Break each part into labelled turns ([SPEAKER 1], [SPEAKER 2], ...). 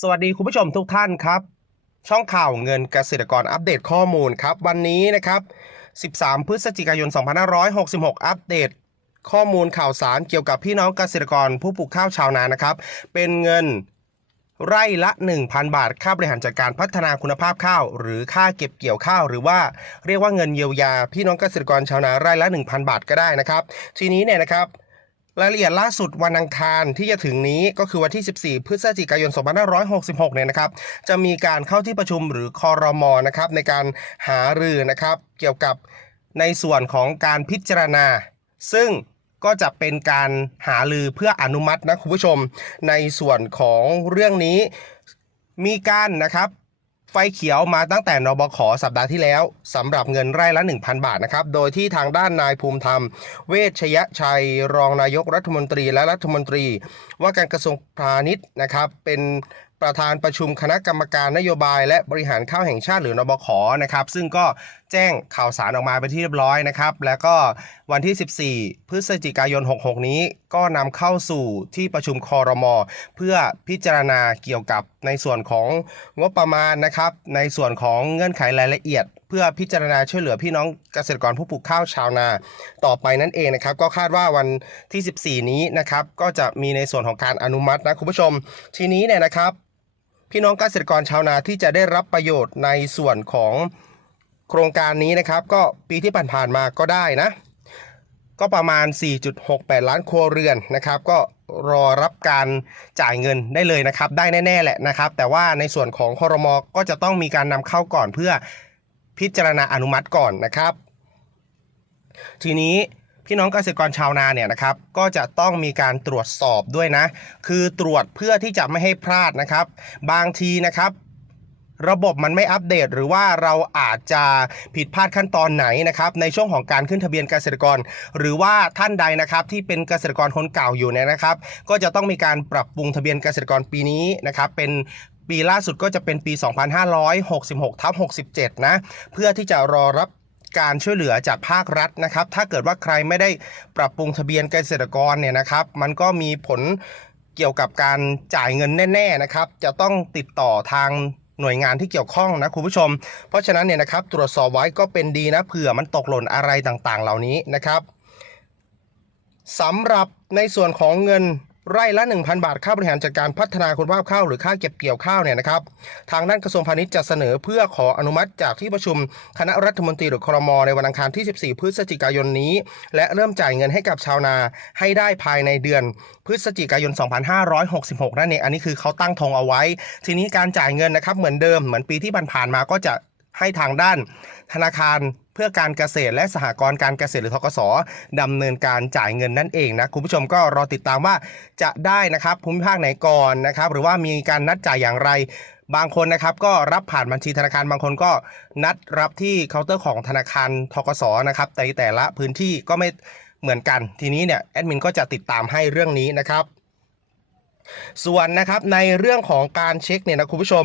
[SPEAKER 1] สวัสดีคุณผู้ชมทุกท่านครับ ช่องข่าวเงินเกษตรกรอัปเดตข้อมูลครับ วันนี้นะครับ 13 พฤศจิกายน 2566 อัปเดต ข้อมูลข่าวสารเกี่ยวกับพี่น้องเกษตรกรผู้ปลูกข้าวชาวนานะครับ เป็นเงินไร่ละ 1,000 บาท ค่าบริหารจัดการพัฒนาคุณภาพข้าว หรือค่าเก็บเกี่ยวข้าว หรือว่าเรียกว่าเงินเยียวยา พี่น้องเกษตรกรชาวนาไร่ละ 1,000 บาทก็ได้นะครับ ทีนี้เนี่ยนะครับ รายละเอียดล่าสุดวันอังคารที่จะถึงนี้ก็คือวันที่ 14 พฤศจิกายน 2566 เนี่ยนะครับ จะมีการเข้าที่ประชุมหรือคอรมอนะครับในการหารือนะครับเกี่ยวกับในส่วนของการพิจารณา ซึ่งก็จะเป็นการหารือเพื่ออนุมัตินะคุณผู้ชม ในส่วนของเรื่องนี้มีการนะครับ ไฟเขียวมาตั้งแต่นบขสัปดาห์ที่แล้วสำหรับเงินไร่ละ 1,000 บาทนะครับ โดยที่ทางด้านนายภูมิธรรม เวชยชัย รองนายกรัฐมนตรีและรัฐมนตรี ว่าการกระทรวงพาณิชย์นะครับ เป็น ประธานประชุมคณะกรรมการนโยบายและบริหารข้าวแห่งชาติหรือนบขนะครับซึ่งก็แจ้งข่าวสารออกมาเป็นที่เรียบร้อยนะครับ แล้วก็วันที่ 14 พฤศจิกายน 66 นี้ก็นำเข้าสู่ที่ประชุมคอรมอเพื่อพิจารณาเกี่ยวกับในส่วนของงบประมาณนะครับ ในส่วนของเงื่อนไขรายละเอียด เพื่อพิจารณาช่วยเหลือพี่น้องเกษตรกรผู้ปลูกข้าวชาวนา ต่อไปนั่นเองนะครับ ก็คาดว่าวันที่ 14 นี้นะครับก็จะมีในส่วนของการอนุมัตินะคุณผู้ชม ทีนี้เนี่ยนะครับ พี่น้องเกษตรกรชาวนาที่จะได้รับประโยชน์ในส่วนของโครงการนี้นะครับ ก็ปีที่ผ่านๆมาก็ได้นะ ก็ประมาณ 4.68 ล้านครัวเรือนนะครับ ก็รอรับการจ่ายเงินได้เลยนะครับ ได้แน่ๆแหละนะครับ แต่ว่าในส่วนของคอรมอก็จะต้องมีการนำเข้าก่อนเพื่อพิจารณาอนุมัติก่อนนะครับ ทีนี้ พี่น้องเกษตรกรชาวนาเนี่ยนะครับ ก็จะต้องมีการตรวจสอบด้วยนะ คือตรวจเพื่อที่จะไม่ให้พลาดนะครับ บางทีนะครับระบบมันไม่อัปเดตหรือว่าเราอาจจะผิดพลาดขั้นตอนไหนนะครับในช่วงของการขึ้นทะเบียนเกษตรกร หรือว่าท่านใดนะครับที่เป็นเกษตรกรคนเก่าอยู่เนี่ยนะครับ ก็จะต้องมีการปรับปรุงทะเบียนเกษตรกรปีนี้นะครับเป็นปีล่าสุดก็จะเป็นปี 2566ทับ67 นะ เพื่อที่จะรอรับ การช่วยเหลือจากภาครัฐนะครับ ถ้าเกิดว่าใครไม่ได้ปรับปรุงทะเบียนเกษตรกรเนี่ยนะครับ มันก็มีผลเกี่ยวกับการจ่ายเงินแน่ๆนะครับ จะต้องติดต่อทางหน่วยงานที่เกี่ยวข้องนะคุณผู้ชม เพราะฉะนั้นเนี่ยนะครับ ตรวจสอบไว้ก็เป็นดีนะเผื่อมันตกหล่นอะไรต่างๆ เหล่านี้นะครับสำหรับในส่วนของเงิน ไร่ละ 1,000 บาทค่าบริหารจัดการพัฒนาคุณภาพข้าวหรือค่าเก็บเกี่ยวข้าวเนี่ยนะครับทางด้านกระทรวงพาณิชย์จะเสนอเพื่อขออนุมัติจากที่ประชุมคณะรัฐมนตรีหรือครมในวันอังคารที่ 14 พฤศจิกายนนี้ และเริ่มจ่ายเงินให้กับชาวนาให้ได้ภายในเดือน พฤศจิกายน 2566 นั่นเองอันนี้คือเขาตั้งธงเอาไว้ ทีนี้การจ่ายเงินนะครับเหมือนเดิมเหมือนปีที่ผ่านๆมาก็จะ ให้ทางด้านธนาคารเพื่อการเกษตรและสหกรณ์การเกษตรหรือทกสดำเนินการจ่ายเงินนั่นเองนะคุณผู้ชมก็รอติดตามว่าจะได้นะครับภูมิภาคไหนก่อนนะครับหรือว่ามีการนัดจ่ายอย่างไรบางคนนะครับก็รับผ่านบัญชีธนาคารบางคนก็นัดรับที่เคาน์เตอร์ของธนาคารทกสนะครับแต่แต่ละพื้นที่ก็ไม่เหมือนกัน ทีนี้เนี่ยแอดมินก็จะติดตามให้เรื่องนี้นะครับ ส่วนนะครับในเรื่องของการเช็คเนี่ยนะคุณผู้ชม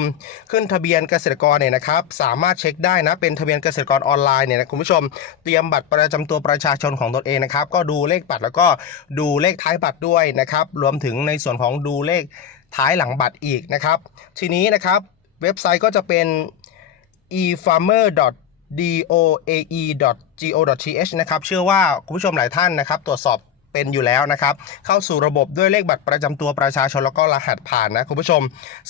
[SPEAKER 1] ขึ้นทะเบียนเกษตรกรเนี่ยนะครับสามารถเช็คได้นะเป็นทะเบียนเกษตรกรออนไลน์เนี่ยนะคุณผู้ชม เตรียมบัตรประจำตัวประชาชนของตนเองนะครับก็ดูเลขบัตรแล้วก็ดูเลขท้ายบัตรด้วยนะครับรวมถึงในส่วนของดูเลขท้ายหลังบัตรอีกนะครับ ทีนี้นะครับเว็บไซต์ก็จะเป็น efarmer doae.go.th นะครับ เชื่อว่าคุณผู้ชมหลายท่านนะครับ ตรวจสอบ เป็นอยู่แล้วนะครับ เข้าสู่ระบบด้วยเลขบัตรประจำตัวประชาชนแล้วก็รหัสผ่านนะคุณผู้ชม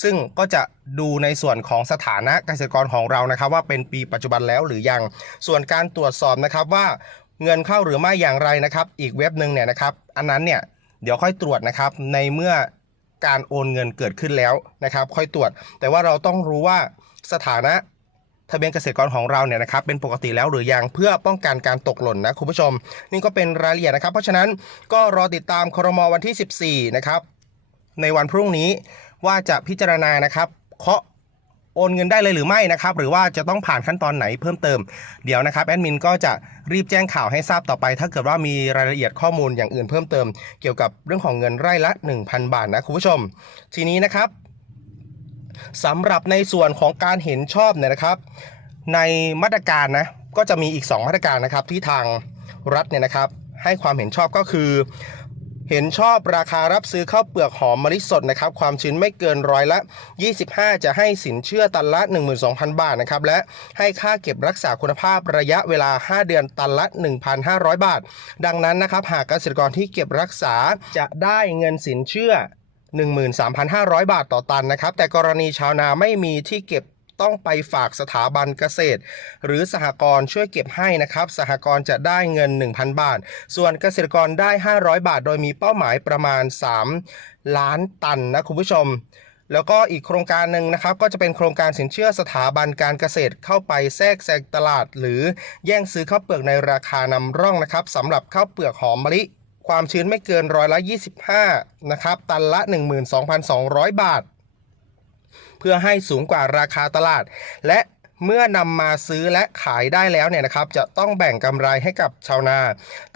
[SPEAKER 1] ซึ่งก็จะดูในส่วนของสถานะเกษตรกรของเรานะครับ ว่าเป็นปีปัจจุบันแล้วหรือยัง ส่วนการตรวจสอบนะครับว่าเงินเข้าหรือไม่อย่างไรนะครับ อีกเว็บหนึ่งเนี่ยนะครับอันนั้นเนี่ยเดี๋ยวค่อยตรวจนะครับในเมื่อการโอนเงินเกิดขึ้นแล้วนะครับ ค่อยตรวจ แต่ว่าเราต้องรู้ว่าสถานะ ทะเบียนเกษตรกรของเราเนี่ยนะครับเป็นปกติแล้วหรือยังเพื่อป้องกันการตกหล่นนะคุณผู้ชม นี่ก็เป็นรายละเอียดนะครับ เพราะฉะนั้นก็รอติดตามครมวันที่ 14 นะครับ ในวันพรุ่งนี้ว่าจะพิจารณานะครับเคาะโอนเงินได้เลยหรือไม่นะครับ หรือว่าจะต้องผ่านขั้นตอนไหนเพิ่มเติม เดี๋ยวนะครับแอดมินก็จะรีบแจ้งข่าวให้ทราบต่อไป ถ้าเกิดว่ามีรายละเอียดข้อมูลอย่างอื่นเพิ่มเติม เกี่ยวกับเรื่องของเงินไร่ละ 1,000 บาทนะคุณผู้ชม ทีนี้นะครับ สำหรับในส่วนของการเห็นชอบเนี่ยนะครับ ในมาตรการนะก็จะมีอีก 2 มาตรการนะครับที่ทางรัฐเนี่ยนะครับ ให้ความเห็นชอบก็คือ เห็นชอบราคารับซื้อข้าวเปลือกหอมมะลิสดนะครับ ความชื้นไม่เกินร้อยละ 25 จะให้สินเชื่อตันละ 12,000 บาทนะครับ และให้ค่าเก็บรักษาคุณภาพระยะเวลา 5 เดือนตันละ 1,500 บาท ดังนั้นนะครับ หากเกษตรกรที่เก็บรักษาจะได้เงินสินเชื่อ 13,500 บาทต่อตันนะครับ แต่กรณีชาวนาไม่มีที่เก็บต้องไปฝากสถาบันเกษตร หรือสหกรณ์ช่วยเก็บให้นะครับ สหกรณ์จะได้เงิน 1,000 บาท ส่วนเกษตรกรได้ 500 บาท โดยมีเป้าหมายประมาณ 3 ล้านตันนะคุณผู้ชมแล้วก็อีกโครงการหนึ่งนะครับก็จะเป็นโครงการสินเชื่อสถาบันการเกษตรเข้าไปแทรกแซงตลาด หรือแย่งซื้อข้าวเปลือกในราคานำร่องนะครับสำหรับข้าวเปลือกหอมมะลิ ความชื้นไม่เกินร้อยละ 25 นะครับ ตันละ 12,200 บาท เพื่อให้สูงกว่าราคาตลาด และเมื่อนำมาซื้อและขายได้แล้วเนี่ยนะครับ จะต้องแบ่งกำไรให้กับชาวนา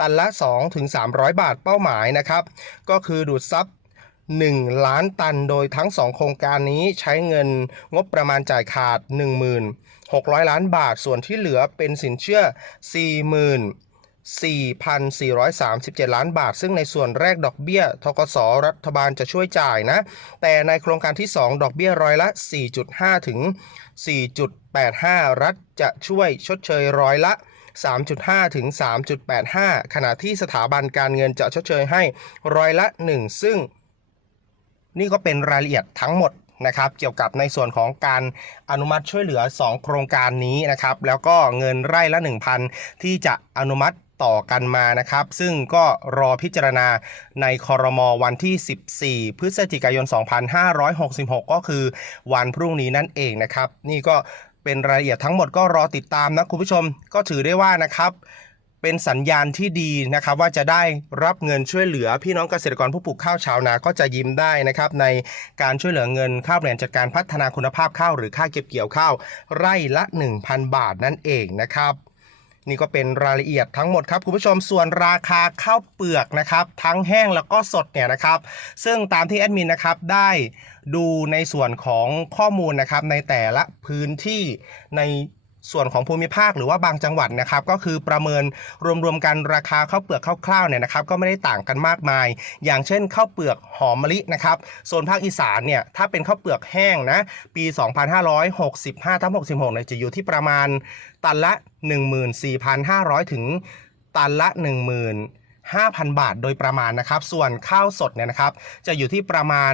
[SPEAKER 1] ตันละ 2-300 บาทเป้าหมายนะครับ ก็คือดูดซับ1 ล้านตันโดยทั้ง 2 โครงการนี้ใช้เงินงบประมาณจ่ายขาด 1 6 0 0 ล้านบาท ส่วนที่เหลือเป็นสินเชื่อ 4,437 ล้านบาท ซึ่งในส่วนแรกดอกเบี้ยทกสรัฐบาลจะช่วยจ่ายนะ แต่ในโครงการที่ 2 ดอกเบี้ยร้อยละ 4.5 ถึง 4.85 รัฐจะช่วยชดเชยร้อยละ 3.5 ถึง 3.85 ขณะที่สถาบันการเงินจะชดเชยให้ร้อยละ 1 ซึ่ง นี่ก็เป็นรายละเอียดทั้งหมดนะครับเกี่ยวกับในส่วนของการอนุมัติช่วยเหลือ 2 โครงการนี้นะครับแล้วก็เงินไร่ละ 1,000 ที่จะอนุมัติ ต่อกันมานะครับ ซึ่งก็รอพิจารณาในคอรมอวันที่ 14 พฤศจิกายน 2566 ก็คือวันพรุ่งนี้นั่นเองนะครับ นี่ก็เป็นรายละเอียดทั้งหมดก็รอติดตามนะคุณผู้ชมก็ถือได้ว่านะครับเป็นสัญญาณที่ดีนะครับว่าจะได้รับเงินช่วยเหลือ พี่น้องเกษตรกรผู้ปลูกข้าวชาวนาก็จะยิ้มได้นะครับในการช่วยเหลือเงินค่าบริหารจัดการพัฒนาคุณภาพข้าวหรือค่าเก็บเกี่ยวข้าวไร่ละ 1,000 บาทนั่นเองนะครับ นี่ก็เป็นรายละเอียดทั้งหมดครับคุณผู้ชมส่วนราคาข้าวเปลือกนะครับ ทั้งแห้งแล้วก็สดเนี่ยนะครับ ซึ่งตามที่แอดมินนะครับได้ดูในส่วนของข้อมูลนะครับในแต่ละพื้นที่ใน ส่วนของภูมิภาคหรือว่าบางจังหวัดนะครับก็คือประเมินรวมๆกันราคาข้าวเปลือกคร่าวๆเนี่ยนะครับก็ไม่ได้ต่างกันมากมาย อย่างเช่นข้าวเปลือกหอมมะลินะครับโซนภาคอีสานเนี่ยถ้าเป็นข้าวเปลือกแห้งนะปี 2565ทั้ง66เนี่ยจะอยู่ที่ประมาณตันละ 14,500 ถึงตันละ 10,000 5,000 บาทโดยประมาณนะครับ ส่วนข้าวสดเนี่ยนะครับ จะอยู่ที่ประมาณ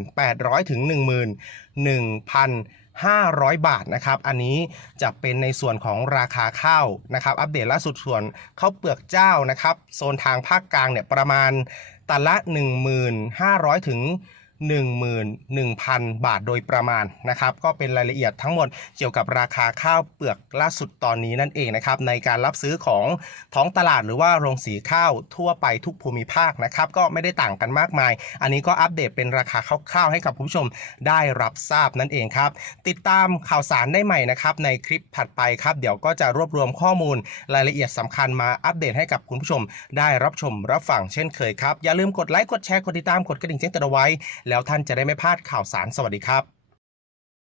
[SPEAKER 1] 1,800 ถึง 11,500 บาทนะครับ อันนี้จะเป็นในส่วนของราคาข้าวนะครับ อัปเดตล่าสุดส่วนข้าวเปลือกเจ้านะครับ โซนทางภาคกลางเนี่ยประมาณตันละ 1,500 ถึง 11,000 บาทโดยประมาณนะครับ ก็เป็นรายละเอียดทั้งหมดเกี่ยวกับราคาข้าวเปลือกล่าสุดตอนนี้นั่นเองนะครับ ในการรับซื้อของท้องตลาดหรือว่าโรงสีข้าวทั่วไปทุกภูมิภาคนะครับ ก็ไม่ได้ต่างกันมากมาย อันนี้ก็อัปเดตเป็นราคาคร่าวๆให้กับผู้ชมได้รับทราบนั่นเองครับ ติดตามข่าวสารได้ใหม่นะครับในคลิปถัดไปครับ เดี๋ยวก็จะรวบรวมข้อมูลรายละเอียดสำคัญมาอัปเดตให้กับคุณผู้ชม ได้รับชมรับฟังเช่นเคยครับอย่าลืมกดไลค์กดแชร์กดติดตามกดกระดิ่งแจ้งเตือนไว้แล้วท่านจะได้ไม่พลาดข่าวสารสวัสดีครับ